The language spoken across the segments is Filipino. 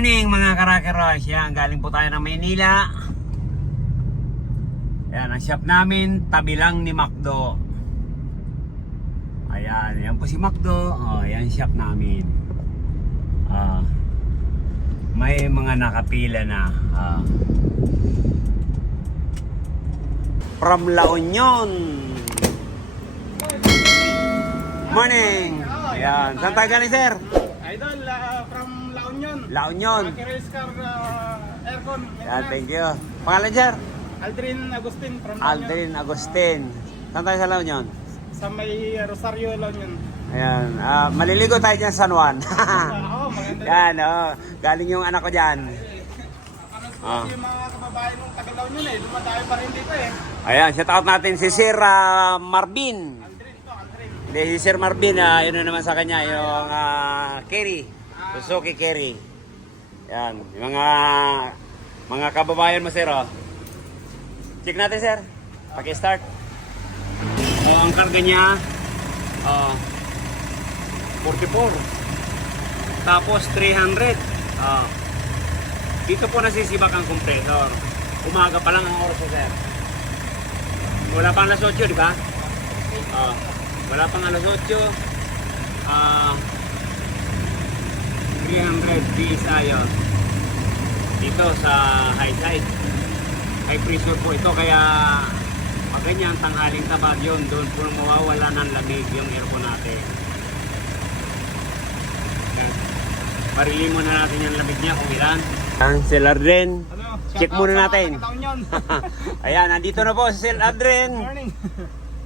morning mga karakeros. Yan, galing po tayo ng Maynila. Yan, ang shop namin, tabi lang ni McDo. Ayan, yan po si McDo. Oh, yan shop namin. May mga nakapila na. From La Union. Morning. Ayan, saan tayo galing, sir? Idol, from La Union. La Union. Race car aircon. Yan, thank you. Pangalan, sir? Aldrin Agustin from La Union. Aldrin Agustin. Saan tayo sa La Union? Sa may Rosario, La Union. Ayan, maliligo tayo dyan sa San Juan. Maganda. Yan, galing yung anak ko dyan. Yung mga kababayan ng taga La Union dumadayo pa rin dito Ayan, shout out natin si Sir Marvin. Aldrin. Hindi, si Sir Marvin, yun na naman sa kanya, yung Kerry. Suzuki Kerry. Yan, yung mga kababayan mo, sir, Check natin, sir. Paki-start. Ang karga niya, 44. Tapos 300. Dito po nasisibak ang compressor. Umaga pa lang ang oras, sir. Wala pang alas 8, di ba? Wala pang alas 8. 300 PSI dito sa high side. High pressure po ito, kaya pag ganyan tanghaling tabag yun, doon po mawawala ng lamig yung aircon natin. Parilin muna natin yung lamig niya kung ilan. Sir Aldrin, check muna natin. Ayan, nandito na po si Sir Aldrin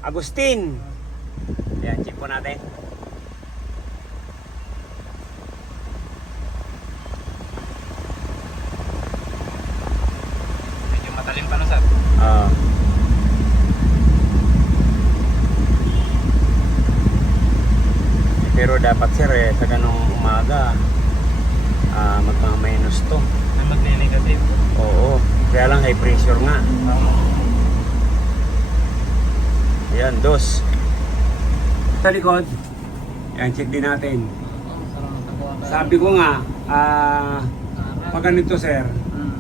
Agustin. Ayan, check po natin. Medyo matalim pa na, sir. Pero dapat, sir, sa ganong umaga magmamainus to. Na magne-negative. Oo, kaya lang high pressure nga. Ayan, dos. Sa likod, ayan, check din natin. Sabi ko nga, pag ganito, sir,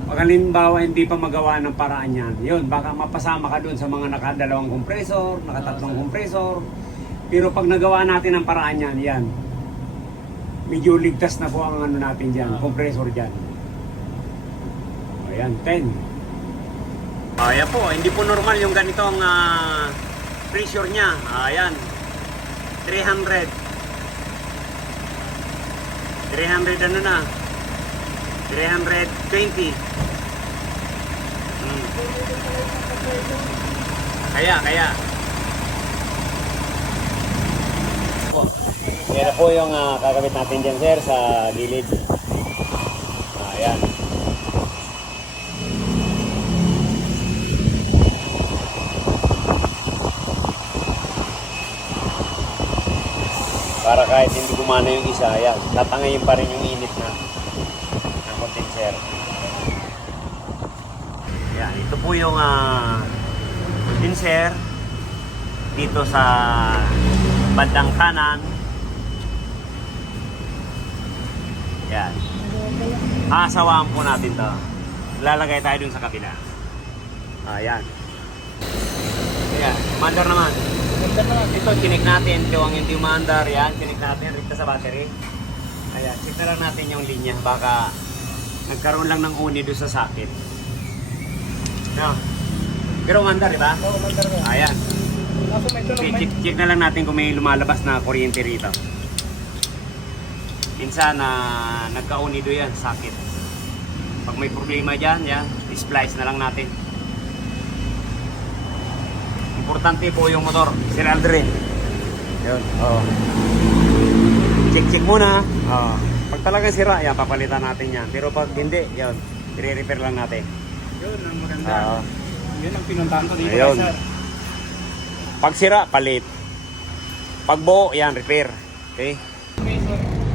pag halimbawa hindi pa magawa ng paraan yan, yun, baka mapasama ka dun sa mga nakadalawang kompresor, nakatatlong kompresor. Pero pag nagawa natin ang paraan yan, yan, medyo ligtas na po ang ano natin dyan, compressor dyan. Ayan, 10. Ayan po, hindi po normal yung ganitong pressure niya. Ayan, 300. 300 ano na? 320. Kaya. Yan na po yung kakabit natin dyan, sir, sa gilid. Ayan. Para kahit hindi gumana yung isa, ayan, tatangayin pa rin yung init ng condenser. Ayan, ito po yung condenser dito sa bandang kanan. Yan. Asawaan po natin to. Lalagay tayo dun sa kabila. Ayan. Ayan. Mandar naman. Ito, chinik natin. Ito ang hindi umandar. Yan. Chinik natin. Rita sa battery. Ayan. Check na lang natin yung linya. Baka nagkaroon lang ng uni doon sa socket. No? Pero umandar, di ba? Oo, mandar ko. Ayan. Okay, check na lang natin kung may lumalabas na kuryente rito. Minsan nagka-unido yan, sakit. Pag may problema dyan, yan, splice na lang natin. Importante po yung motor, Sir Aldrin. Yun, check muna. Pag talagang sira, yan, papalitan natin yan. Pero pag hindi, yan, i-repair lang natin. Yun ang maganda. Yun ang pinuntahan ko dito, ayun. sir. Pag sira, palit. Pag buo, yan, repair. Okay?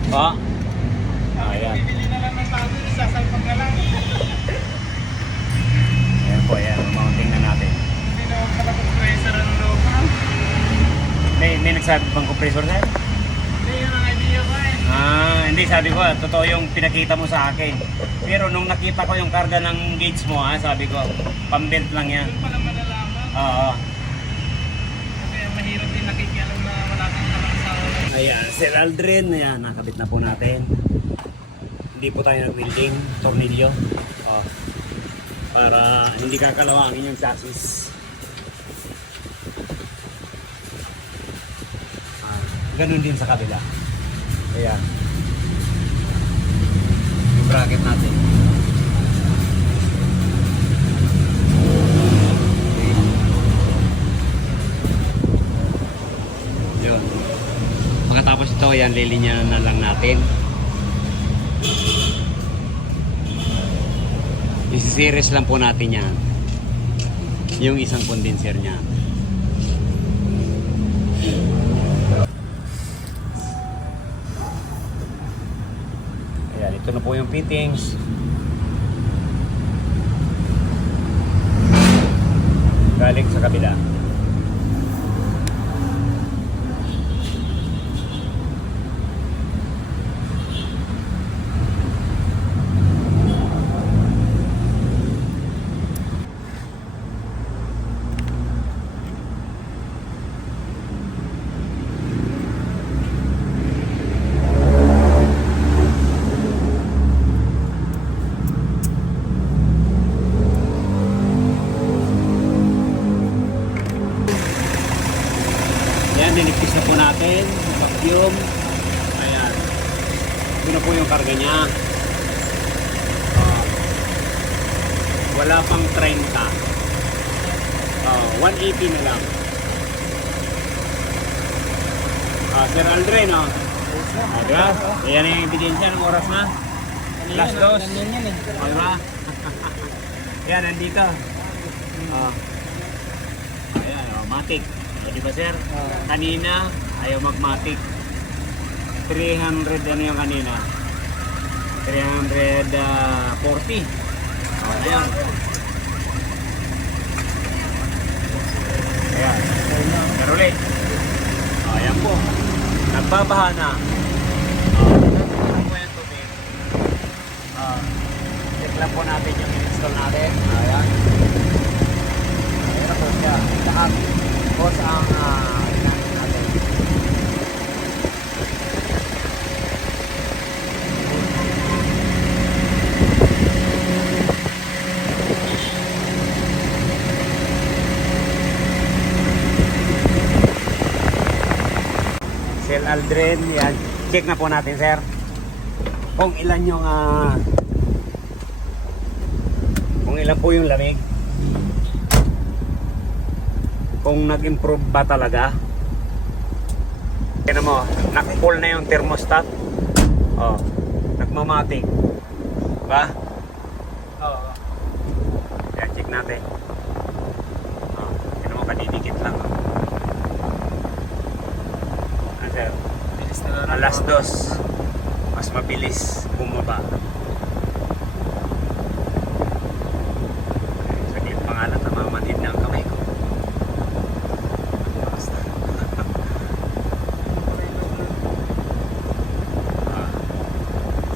Ayan. Bibili na lang ng bago, sasalpag na lang. Ayan po, ayan. Mounting na natin. Hindi na pala compressor ang loob. May nagsabi pang compressor, sir? Hindi, yun ang idea ko Ah, Hindi, sabi ko, totoo yung pinakita mo sa akin. Pero nung nakita ko yung karga ng gauge mo, sabi ko, pambelt lang yan. Doon pala malalaman. Oo. Kaya mahirap din nakikialam na wala kang alam sa... Ayan, Sir Aldrin, ayan, nakabit na po natin. Hindi po tayo nag-welding, tornilyo. Oh, para hindi kakalawangin yung chassis. Ganun din sa kabila. Ayan. Yung bracket natin. Yun. Makatapos ito, ayan, lilinya na lang natin. Isi-series lang po natin yan. Yung isang condenser niya. Ayan, ito na po yung fittings. Galing sa kabila. Ayan, dinigpis na po natin. Vacuum. Ayan. Ito na po yung karga niya. Wala pang 30. 180 na lang. Sir Aldrin, no? Diba? Ayan na yung ebidensya ng oras na. Last dose. Diba? Ayan, nandito. Ayan, matic. Di ba sir? Kanina, ayaw magmatic. 300 ano yung kanina? 340. Ayan. Ayan. Pero ulit. Ayan po. Nagbabaha na. Ayan po yung tubig. Check lang po natin yung install natin. Ayan. Ayan po siya. Lahat. Tapos ang ginamit natin. Sir Aldrin, yan. Check na po natin, sir. Kung ilan yung kung ilan po yung lamig. Kung nag-improve ba talaga. Tignan mo, naka-full na yung thermostat. Oh, nagmamatic. Diba? Oo. Yan, check natin. Oh, tignan mo, kadidikit lang. Sir? Bilis na lang. Alas 2. Mas mabilis bumaba. Saglit pangalan, namamanhid na ang kamay ko.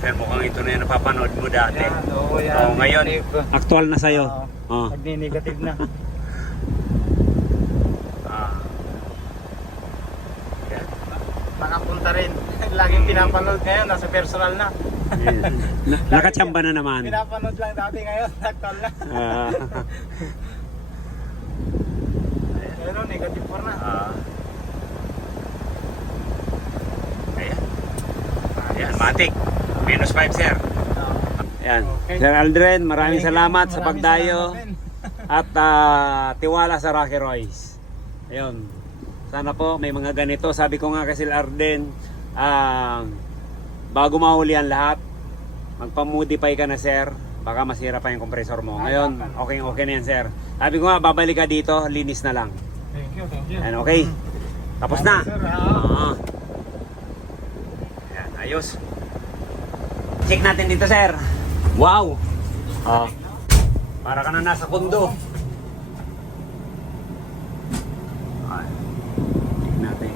Sir, mukhang ito na yung napapanood mo dati. Yan, oo, yan. Oh, ngayon, Negative. aktual na sa'yo. Oo. Oh. Nagni-negative na. Yan. Nakapunta rin. Laging pinapanood ngayon, nasa personal na. Nakachamba na naman. Pinapanood lang dati ngayon, aktual na. Pero negative 4 na. Ayan. Ayan, matik. -5, sir. Ayan. Okay. Sir Aldrin, maraming Thank you. salamat sa Maraming pagdayo salamat din. at tiwala sa Rocky Royce. Ayun. Sana po may mga ganito. Sabi ko nga kay Sir Aldrin, bago mahuli ang lahat, magpa-modify ka na, sir. Baka masira pa yung compressor mo. Ngayon, okay na yan, sir. Sabi ko nga, babalik ka dito, linis na lang. Thank you, thank you. Ayan, okay. Tapos na. Sir, Ayan, ayos. Check natin dito, sir. Wow! Para ka na nasa kondo. Ayan. Check natin.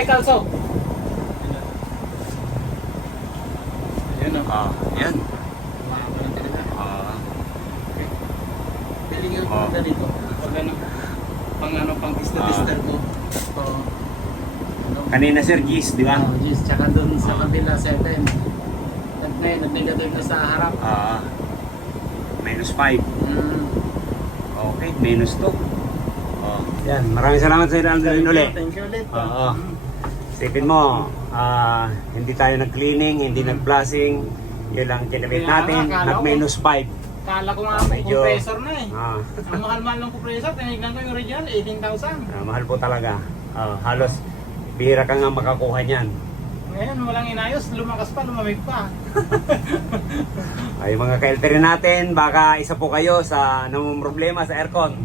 kay Kalso. Yan o. Yan. Walang talaga. Galingan ko Oh. na dito. Pag ano, pang tista-tester ko. So, Kanina sir, Gis, di ba? Gis, tsaka dun sa kabila 7. Ngayon, nag-negative na sa harap. Minus 5. Mm. Okay, minus 2. Yan, maraming salamat sa Aldrin ulit. Thank you ulit. Oo. Isipin mo, hindi tayo nag-cleaning, hindi nag-blasting. Yun lang kinabit Kaya natin, nga, akala ko- nag-minus 5. Kala ko nga Medyo- compressor na eh. Ah, Ang mahal-mahal ng compressor, tinignan ko yung original, 18,000. mahal po talaga. Halos bihira ka nga makakuha niyan. Ngayon, walang inayos, lumakas pa, lumamig pa. Ay mga ka-elterin natin, baka isa po kayo sa namumroblema sa aircon.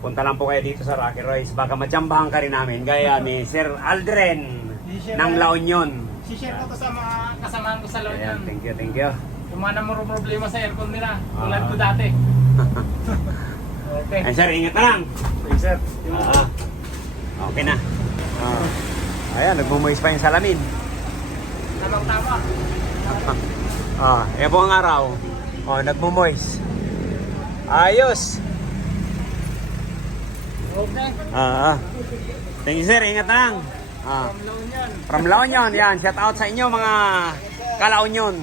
Punta lang po kayo dito sa Rocky Royce. Baka matsambahan ka rin namin. Gaya ni Sir Aldrin ng La Union. Si-share ko to sa mga kasamahan ko sa loob Ayan, yan. thank you, thank you. Yung mga namuro problema sa aircon nila, tulad ko dati. Okay. Ayan sir, ingat na lang. Thanks, sir. Okay na. Ayan, nagmumoist pa yung salamin. Tamang-tama. Ayan po ang araw. Nagmumoist. Ayos. Okay. Thank you sir, ingat na lang. From La Union. From La Union, yan. Shout out sa inyo mga ka-La Union.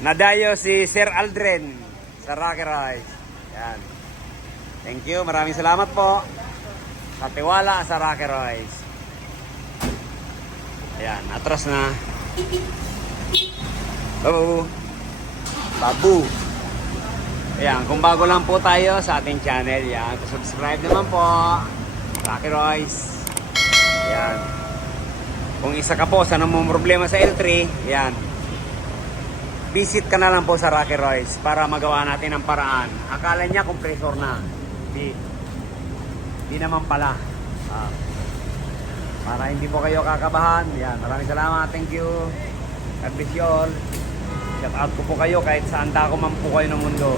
Nadayo si Sir Aldrin sa Rocky Royce. Yan. Thank you, maraming salamat po sa tiwala sa Rocky Royce. Ayan, atras na. Hello. Babu. Ayan, kung bago lang po tayo sa ating channel, yan, subscribe naman po. Rocky Royce. Ayan. Kung isa ka po sa namumroblema sa L3, yan. Visit ka na lang po sa Rocky Royce para magawa natin ang paraan. Akala niya compressor na. Di naman pala. Para hindi po kayo kakabahan. Yan, maraming salamat. Thank you. God bless you all. Shout out ko po kayo kahit saan dako man po kayo ng mundo.